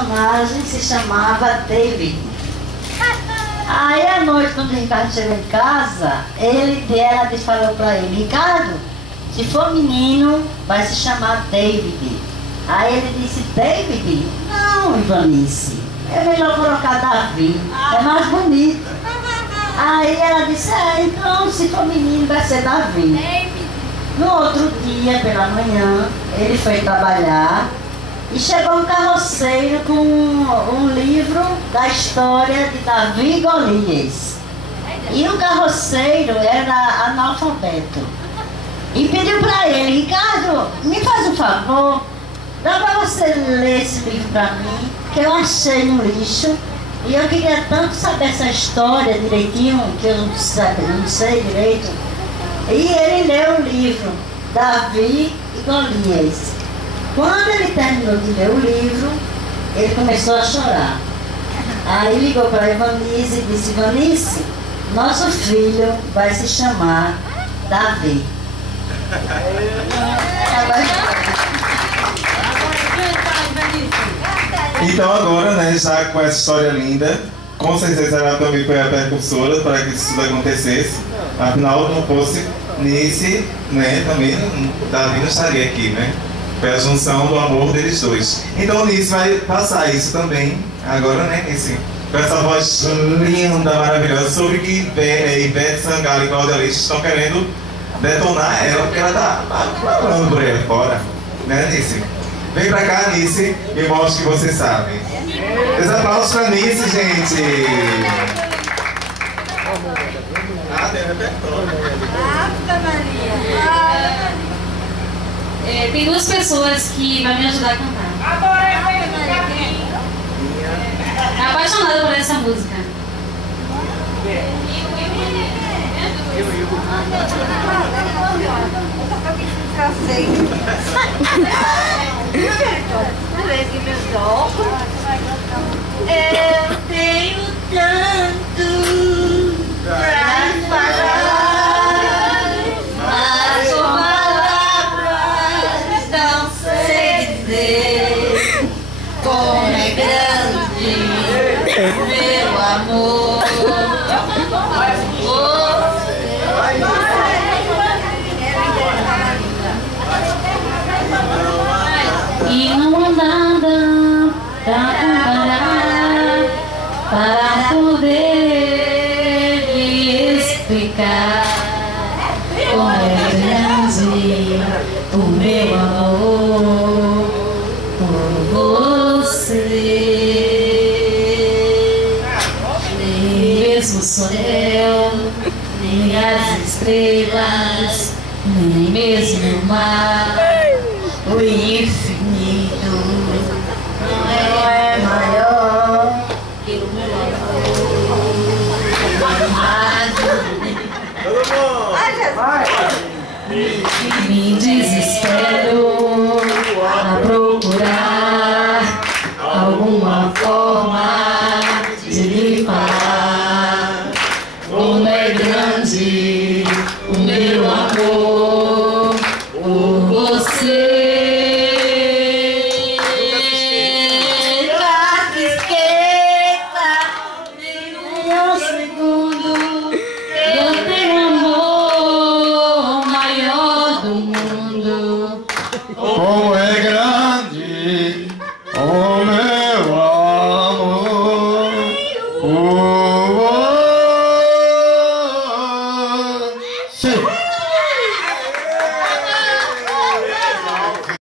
personagem se chamava David. Aí à noite, quando o Ricardo chegou em casa, ela falou para ele: Ricardo, se for menino, vai se chamar David. Aí ele disse: David? Não, Ivanice, é melhor colocar Davi, é mais bonito. Aí ela disse: então se for menino vai ser Davi. No outro dia, pela manhã, ele foi trabalhar e chegou um carroceiro com um livro da história de Davi e Golias. E o carroceiro era analfabeto. E pediu para ele: Ricardo, me faz um favor, dá para você ler esse livro para mim, que eu achei no lixo. E eu queria tanto saber essa história direitinho, que eu não sei direito. E ele leu o livro, Davi e Golias. Quando ele terminou de ler o livro, ele começou a chorar. Aí ligou para a Ivanice e disse: Ivanice, nosso filho vai se chamar Davi. Então agora, né, já com essa história linda, com certeza ela também foi a precursora para que isso tudo acontecesse. Afinal, não fosse Nice, né, também Davi não estaria aqui, né? Foi a junção do amor deles dois. Então Nice vai passar isso também, agora, né, Nice? Com essa voz linda, maravilhosa, sobre que Ivete Sangalo e Cláudia Leite estão querendo detonar ela, porque ela tá falando por aí fora, né, Nice? Vem pra cá, Nice, e mostre que você sabe. Os aplausos pra Nice, gente! Tem repertório. Tem duas pessoas que vão me ajudar a cantar. É apaixonada por essa música. Eu tenho tanto pra falar, mas palavras não sei dizer como é grande meu amor. E não há nada pra comparar, para poder lhe explicar como é grande o meu amor por você. Nem mesmo o céu, nem as estrelas, nem mesmo o mar, o infinito não é maior que o meu amor. Me desespero a procurar alguma forma de lhe falar como é grande o meu amor por você. Como é grande o meu amor.